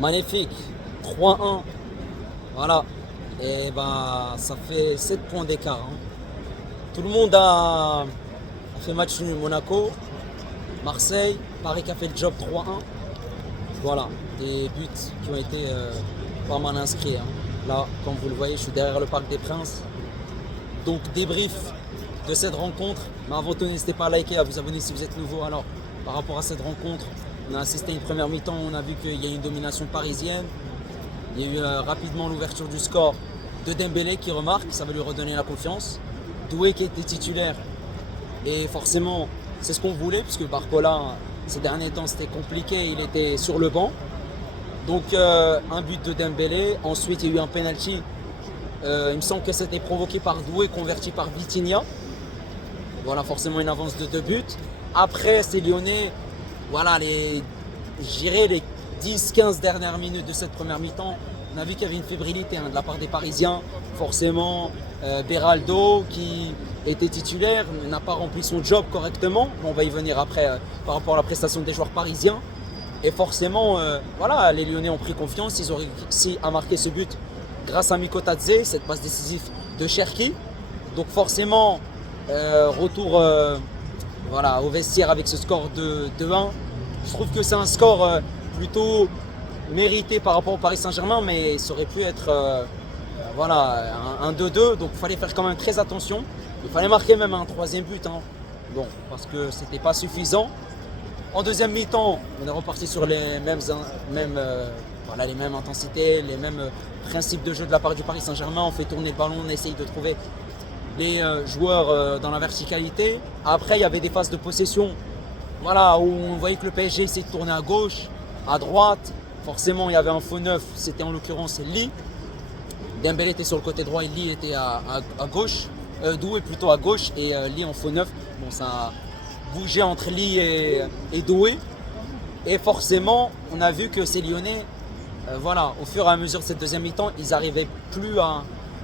Magnifique. 3-1. Voilà. Et ben, ça fait 7 points d'écart, hein. Tout le monde a fait match nul. Monaco, Marseille, Paris qui a fait le job 3-1. Voilà. Des buts qui ont été pas mal inscrits, hein. Là, comme vous le voyez, je suis derrière le Parc des Princes. Donc, débrief de cette rencontre. Mais avant tout, n'hésitez pas à liker, à vous abonner si vous êtes nouveau. Alors, par rapport à cette rencontre, on a assisté à une première mi-temps, on a vu qu'il y a eu une domination parisienne. Il y a eu rapidement l'ouverture du score de Dembélé qui remarque, ça va lui redonner la confiance. Doué qui était titulaire. Et forcément, c'est ce qu'on voulait, puisque Barcola, ces derniers temps, c'était compliqué, il était sur le banc. Donc, un but de Dembélé. Ensuite, il y a eu un penalty. Il me semble que c'était provoqué par Doué, converti par Vitinha. Voilà, forcément une avance de 2 buts. Après, ces Lyonnais, voilà, j'irai les 10-15 dernières minutes de cette première mi-temps. On a vu qu'il y avait une fébrilité, hein, de la part des Parisiens. Forcément, Beraldo, qui était titulaire, n'a pas rempli son job correctement. On va y venir après par rapport à la prestation des joueurs parisiens. Et forcément, voilà, les Lyonnais ont pris confiance. Ils ont réussi à marquer ce but grâce à Mikotadze, cette passe décisive de Cherki. Donc forcément, retour voilà, au vestiaire avec ce score de 2-1. Je trouve que c'est un score plutôt mérité par rapport au Paris Saint-Germain, mais ça aurait pu être voilà, un 2-2. Donc il fallait faire quand même très attention. Il fallait marquer même un troisième but, hein. Bon, parce que c'était pas suffisant. En deuxième mi-temps, on est reparti sur les voilà, les mêmes intensités, les mêmes principes de jeu de la part du Paris Saint-Germain. On fait tourner le ballon, on essaye de trouver les joueurs dans la verticalité. Après, il y avait des phases de possession, voilà, où on voyait que le PSG essayait de tourner à gauche, à droite. Forcément, il y avait un faux neuf, c'était en l'occurrence Ly. Dembélé était sur le côté droit et Ly était à gauche. Doué plutôt à gauche et Ly en faux neuf. Bon, ça bouger entre Ly et Doué. Et forcément, on a vu que ces Lyonnais, voilà, au fur et à mesure de cette deuxième mi-temps, ils n'arrivaient plus à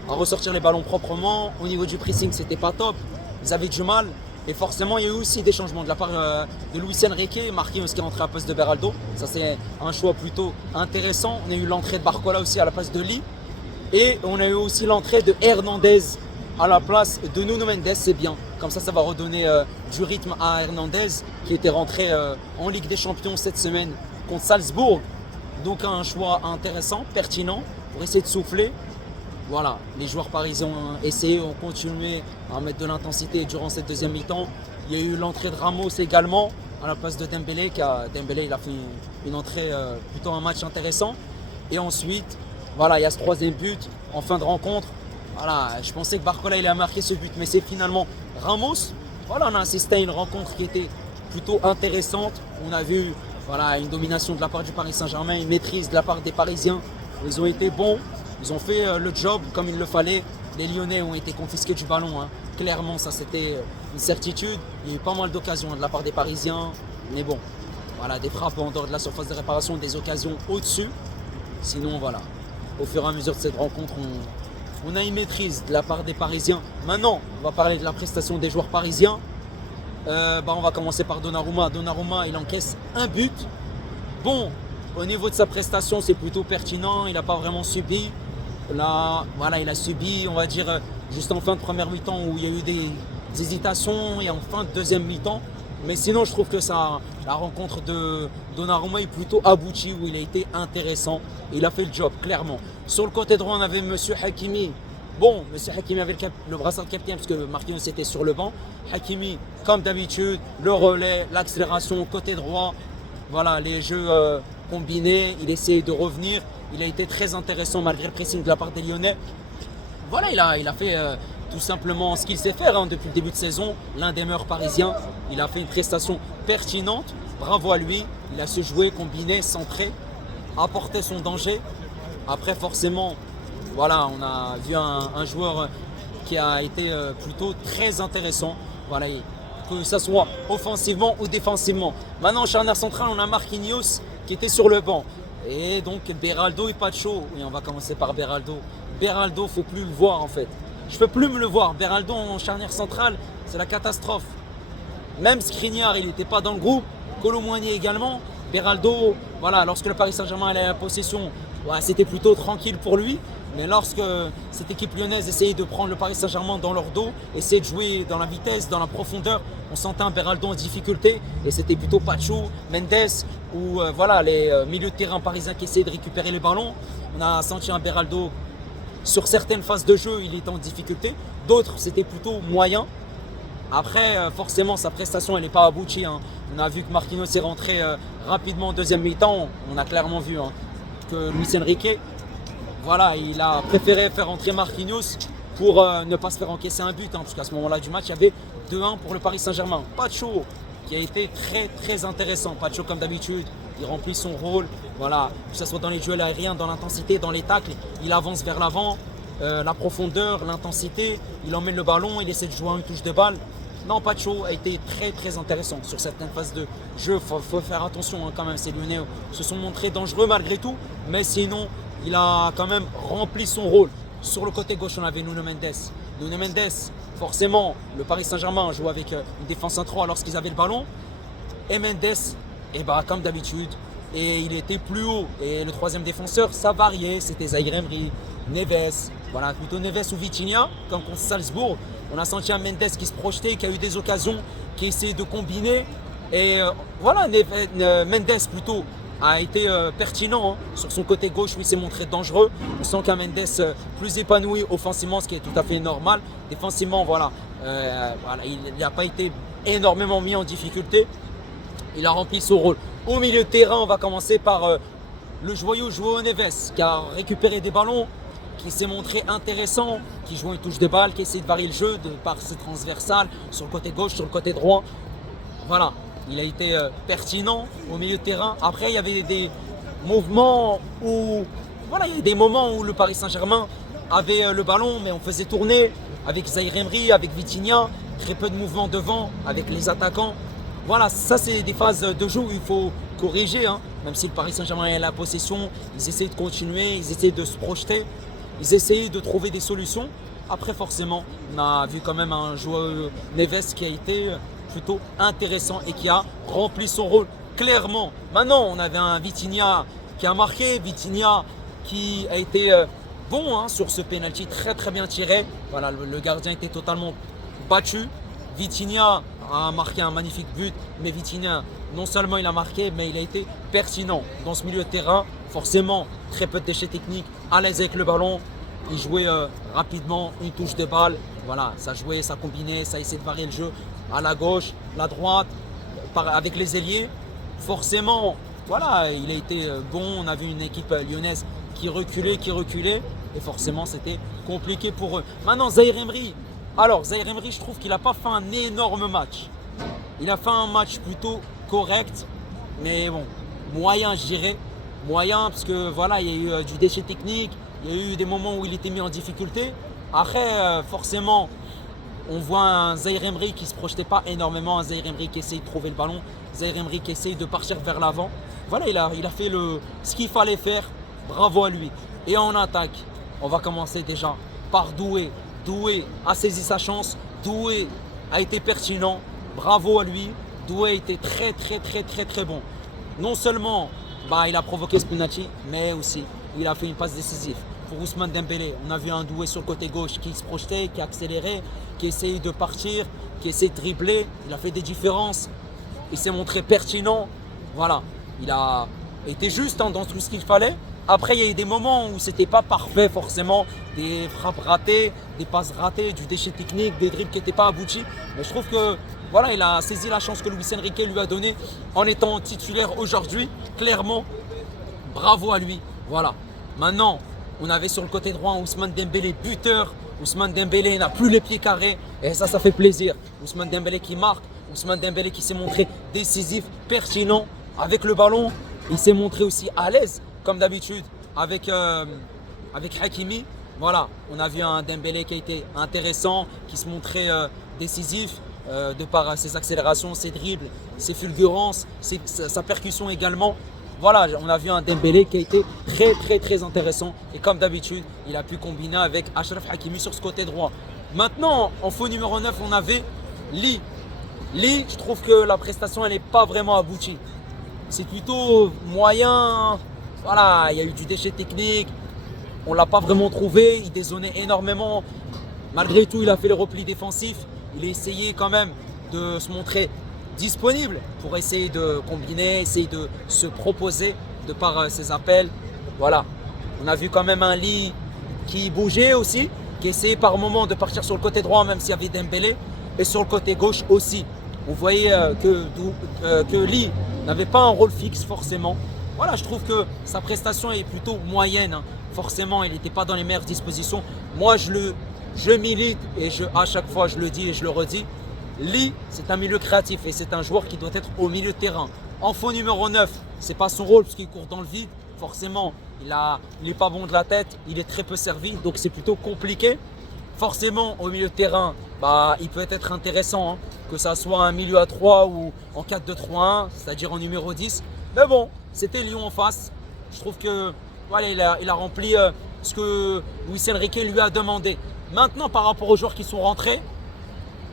ressortir les ballons proprement. Au niveau du pressing, c'était pas top. Ils avaient du mal. Et forcément, il y a eu aussi des changements de la part de Luis Enrique, Marquinhos qui est entré à la place de Beraldo. Ça, c'est un choix plutôt intéressant. On a eu l'entrée de Barcola aussi à la place de Ly. Et on a eu aussi l'entrée de Hernandez à la place de Nuno Mendes, c'est bien. Comme ça va redonner du rythme à Hernandez qui était rentré en Ligue des Champions cette semaine contre Salzbourg. Donc un choix intéressant, pertinent pour essayer de souffler. Voilà, les joueurs parisiens ont essayé, ont continué à mettre de l'intensité durant cette deuxième mi-temps. Il y a eu l'entrée de Ramos également à la place de Dembélé. Dembélé il a fait une entrée, plutôt un match intéressant. Et ensuite, voilà, il y a ce troisième but en fin de rencontre. Voilà, je pensais que Barcola il a marqué ce but, mais c'est finalement Ramos. Voilà, on a assisté à une rencontre qui était plutôt intéressante. On a vu, voilà, une domination de la part du Paris Saint-Germain, une maîtrise de la part des Parisiens. Ils ont été bons, ils ont fait le job comme il le fallait. Les Lyonnais ont été confisqués du ballon, hein. Clairement, ça c'était une certitude. Il y a eu pas mal d'occasions de la part des Parisiens, mais bon, voilà, des frappes en dehors de la surface de réparation, des occasions au-dessus. Sinon, voilà, au fur et à mesure de cette rencontre, on a une maîtrise de la part des Parisiens. Maintenant, on va parler de la prestation des joueurs parisiens. On va commencer par Donnarumma. Donnarumma, il encaisse un but. Bon, au niveau de sa prestation, c'est plutôt pertinent. Il n'a pas vraiment subi. Là, voilà, il a subi, on va dire, juste en fin de première mi-temps où il y a eu des hésitations et en fin de deuxième mi-temps. Mais sinon, je trouve que la rencontre de Donnarumma est plutôt aboutie, où il a été intéressant. Il a fait le job, clairement. Sur le côté droit, on avait M. Hakimi. Bon, M. Hakimi avait le brassard de capitaine, parce que Marquinhos était sur le banc. Hakimi, comme d'habitude, le relais, l'accélération côté droit. Voilà, les jeux combinés. Il essayait de revenir. Il a été très intéressant malgré le pressing de la part des Lyonnais. Voilà, il a fait tout simplement ce qu'il sait faire, hein, depuis le début de saison. L'un des meilleurs parisiens. Il a fait une prestation pertinente. Bravo à lui. Il a su jouer, combiner, centrer, apporter son danger. Après, forcément, voilà, on a vu un joueur qui a été plutôt très intéressant. Voilà, que ce soit offensivement ou défensivement. Maintenant, en charnière centrale, on a Marquinhos qui était sur le banc. Et donc Beraldo et Pacho. Oui, on va commencer par Beraldo. Beraldo, faut plus le voir en fait. Je peux plus me le voir. Beraldo en charnière centrale, c'est la catastrophe. Même Skriniar, il n'était pas dans le groupe. Kolo Muani également. Beraldo, voilà, lorsque le Paris Saint-Germain allait à la possession, ouais, c'était plutôt tranquille pour lui. Mais lorsque cette équipe lyonnaise essayait de prendre le Paris Saint-Germain dans leur dos, essayait de jouer dans la vitesse, dans la profondeur, on sentait un Beraldo en difficulté. Et c'était plutôt Pacho, Mendes ou voilà, les milieux de terrain parisiens qui essayaient de récupérer les ballons. On a senti un Beraldo sur certaines phases de jeu, il était en difficulté. D'autres, c'était plutôt moyen. Après, forcément, sa prestation, elle n'est pas aboutie. Hein. On a vu que Marquinhos est rentré rapidement en deuxième mi-temps. On a clairement vu que Luis Enrique, voilà, il a préféré faire entrer Marquinhos pour ne pas se faire encaisser un but. Hein, parce qu'à ce moment-là du match, il y avait 2-1 pour le Paris Saint-Germain. Pacho, qui a été très très intéressant. Pacho, comme d'habitude, il remplit son rôle. Voilà, que ce soit dans les duels aériens, dans l'intensité, dans les tacles, il avance vers l'avant. La profondeur, l'intensité, il emmène le ballon, il essaie de jouer à une touche de balle. Non, Pacho a été très très intéressant sur certaines phases de jeu. Faut faire attention hein, quand même, ces Lyonnais se sont montrés dangereux malgré tout. Mais sinon, il a quand même rempli son rôle. Sur le côté gauche, on avait Nuno Mendes. Nuno Mendes, forcément, le Paris Saint-Germain jouait avec une défense à 3 lorsqu'ils avaient le ballon. Et Mendes, et bah, comme d'habitude, et il était plus haut. Et le troisième défenseur, ça variait. C'était Zaïre Emery, Neves, voilà, plutôt Neves ou Vitinha, comme contre Salzbourg. On a senti un Mendes qui se projetait, qui a eu des occasions, qui essayait de combiner. Et voilà, Mendes plutôt a été pertinent hein, sur son côté gauche où il s'est montré dangereux. On sent qu'un Mendes plus épanoui offensivement, ce qui est tout à fait normal. Défensivement, voilà, voilà il n'a pas été énormément mis en difficulté. Il a rempli son rôle. Au milieu de terrain, on va commencer par le joyau João Neves qui a récupéré des ballons, qui s'est montré intéressant, qui joue une touche de balle, qui essaie de varier le jeu par ses transversales sur le côté gauche, sur le côté droit. Voilà, il a été pertinent au milieu de terrain. Après, il y avait des mouvements où, voilà, il y a des moments où le Paris Saint-Germain avait le ballon, mais on faisait tourner avec Zaïre Emery, avec Vitinha, très peu de mouvements devant avec les attaquants. Voilà, ça c'est des phases de jeu où il faut corriger. Hein. Même si le Paris Saint-Germain est à la possession, ils essaient de continuer, ils essaient de se projeter, ils essayent de trouver des solutions. Après forcément, on a vu quand même un joueur Neves qui a été plutôt intéressant et qui a rempli son rôle clairement. Maintenant, on avait un Vitinha qui a marqué, Vitinha qui a été bon hein, sur ce penalty, très très bien tiré. Voilà, le gardien était totalement battu. Vitinha a marqué un magnifique but, mais Vitinha, non seulement il a marqué, mais il a été pertinent dans ce milieu de terrain. Forcément, très peu de déchets techniques, à l'aise avec le ballon. Il jouait rapidement, une touche de balle. Voilà, ça jouait, ça combinait, ça essayait de varier le jeu à la gauche, la droite, avec les ailiers. Forcément, voilà, il a été bon. On a vu une équipe lyonnaise qui reculait. Et forcément, c'était compliqué pour eux. Maintenant, Zaïre Emery. Alors, Zaïre Emery, je trouve qu'il n'a pas fait un énorme match. Il a fait un match plutôt correct, mais bon, moyen, je dirais. Moyen, parce que voilà, il y a eu du déchet technique, il y a eu des moments où il était mis en difficulté. Après, forcément, on voit un Zaïre Emery qui ne se projetait pas énormément, un Zaïre Emery qui essaye de trouver le ballon, Zaïre Emery qui essaye de partir vers l'avant. Voilà, il a fait ce qu'il fallait faire. Bravo à lui. Et en attaque, on va commencer déjà par Doué. Doué a saisi sa chance, Doué a été pertinent, bravo à lui. Doué a été très bon. Non seulement il a provoqué ce penalty, mais aussi il a fait une passe décisive. Pour Ousmane Dembélé, on a vu un Doué sur le côté gauche qui se projetait, qui a accéléré, qui essayait de partir, qui essayait de dribbler. Il a fait des différences, il s'est montré pertinent. Voilà, il a été juste hein, dans tout ce qu'il fallait. Après, il y a eu des moments où c'était pas parfait forcément, des frappes ratées, des passes ratées, du déchet technique, des dribbles qui n'étaient pas aboutis. Mais je trouve que voilà, il a saisi la chance que Luis Enrique lui a donnée en étant titulaire aujourd'hui. Clairement, bravo à lui. Voilà. Maintenant, on avait sur le côté droit Ousmane Dembélé buteur. Ousmane Dembélé n'a plus les pieds carrés et ça fait plaisir. Ousmane Dembélé qui marque, Ousmane Dembélé qui s'est montré décisif, pertinent avec le ballon. Il s'est montré aussi à l'aise. Comme d'habitude, avec Hakimi, voilà, on a vu un Dembélé qui a été intéressant, qui se montrait décisif de par ses accélérations, ses dribbles, ses fulgurances, sa percussion également. Voilà, on a vu un Dembélé qui a été très intéressant. Et comme d'habitude, il a pu combiner avec Achraf Hakimi sur ce côté droit. Maintenant, en faux numéro 9, on avait Lee. Lee, je trouve que la prestation, elle n'est pas vraiment aboutie. c'est plutôt moyen. Voilà, il y a eu du déchet technique. On ne l'a pas vraiment trouvé. Il dézonait énormément. Malgré tout, il a fait le repli défensif. Il a essayé quand même de se montrer disponible pour essayer de combiner, essayer de se proposer de par ses appels. Voilà. On a vu quand même un Ly qui bougeait aussi, qui essayait par moment de partir sur le côté droit, même s'il y avait Dembélé, et sur le côté gauche aussi. On voyait que Ly n'avait pas un rôle fixe forcément. Voilà, je trouve que sa prestation est plutôt moyenne. Hein. Forcément, il n'était pas dans les meilleures dispositions. Moi, je milite et à chaque fois, je le dis et je le redis. Ly, c'est un milieu créatif et c'est un joueur qui doit être au milieu de terrain. En faux numéro 9, ce n'est pas son rôle parce qu'il court dans le vide. Forcément, il n'est pas bon de la tête, il est très peu servi, donc c'est plutôt compliqué. Forcément, au milieu de terrain, il peut être intéressant, hein, que ça soit un milieu à 3 ou en 4-2-3-1, c'est-à-dire en numéro 10. Mais bon, c'était Lyon en face. Je trouve que voilà, il a rempli ce que Luis Enrique lui a demandé. Maintenant, par rapport aux joueurs qui sont rentrés,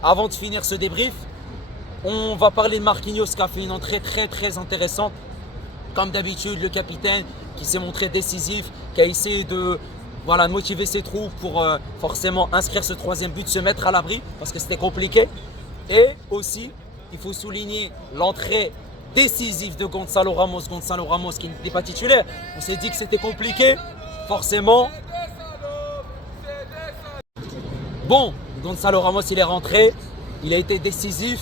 avant de finir ce débrief, on va parler de Marquinhos qui a fait une entrée très très intéressante. Comme d'habitude, le capitaine qui s'est montré décisif, qui a essayé de motiver ses troupes pour forcément inscrire ce troisième but, se mettre à l'abri parce que c'était compliqué. Et aussi, il faut souligner l'entrée décisive de Gonzalo Ramos. Gonzalo Ramos qui n'était pas titulaire. On s'est dit que c'était compliqué, forcément. Bon, Gonzalo Ramos, il est rentré, il a été décisif.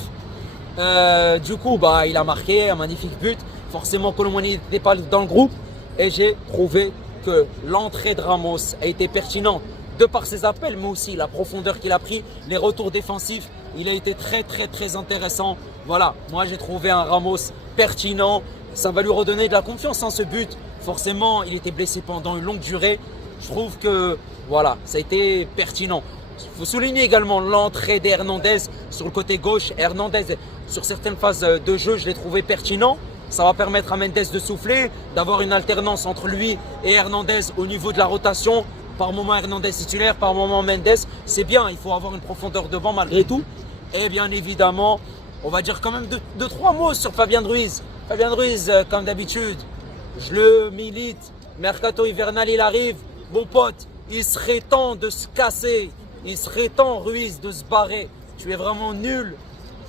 Du coup, il a marqué un magnifique but. Forcément, Colomoni n'était pas dans le groupe. Et j'ai trouvé que l'entrée de Ramos a été pertinente de par ses appels, mais aussi la profondeur qu'il a pris, les retours défensifs. Il a été très très très intéressant. Voilà, moi j'ai trouvé un Ramos pertinent. Ça va lui redonner de la confiance en ce but. Forcément, il était blessé pendant une longue durée. Je trouve que voilà, ça a été pertinent. Il faut souligner également l'entrée d'Hernandez sur le côté gauche. Hernandez, sur certaines phases de jeu, je l'ai trouvé pertinent. Ça va permettre à Mendes de souffler, d'avoir une alternance entre lui et Hernandez au niveau de la rotation. Par moment Hernandez titulaire, par moment Mendes. C'est bien, il faut avoir une profondeur de banc malgré tout. Et bien évidemment, on va dire quand même deux, trois mots sur Fabien Ruiz. Fabien Ruiz, comme d'habitude, je le milite. Mercato hivernal, il arrive. Mon pote, il serait temps de se casser. Il serait temps, Ruiz, de se barrer. Tu es vraiment nul.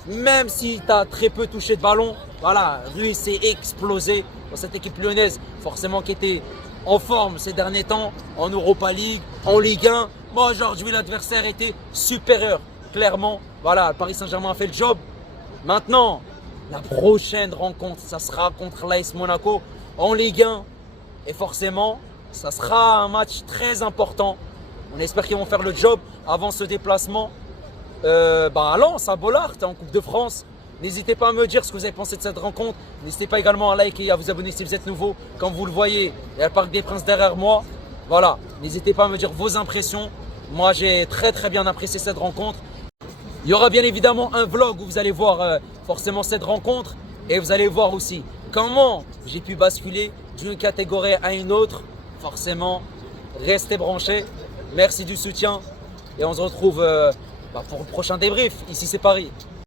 Même si tu as très peu touché de ballon, voilà, Ruiz s'est explosé dans cette équipe lyonnaise, forcément qui était en forme ces derniers temps, en Europa League, en Ligue 1. Moi, aujourd'hui, l'adversaire était supérieur, clairement. Voilà, le Paris Saint-Germain a fait le job. Maintenant, la prochaine rencontre, ça sera contre l'AS Monaco en Ligue 1. Et forcément, ça sera un match très important. On espère qu'ils vont faire le job avant ce déplacement. À Lens, à Bollaert, en Coupe de France. N'hésitez pas à me dire ce que vous avez pensé de cette rencontre. N'hésitez pas également à liker et à vous abonner si vous êtes nouveau. Comme vous le voyez, il y a le Parc des Princes derrière moi. Voilà, n'hésitez pas à me dire vos impressions. Moi, j'ai très très bien apprécié cette rencontre. Il y aura bien évidemment un vlog où vous allez voir forcément cette rencontre. Et vous allez voir aussi comment j'ai pu basculer d'une catégorie à une autre. Forcément, restez branchés. Merci du soutien. Et on se retrouve pour le prochain débrief. Ici, c'est Paris.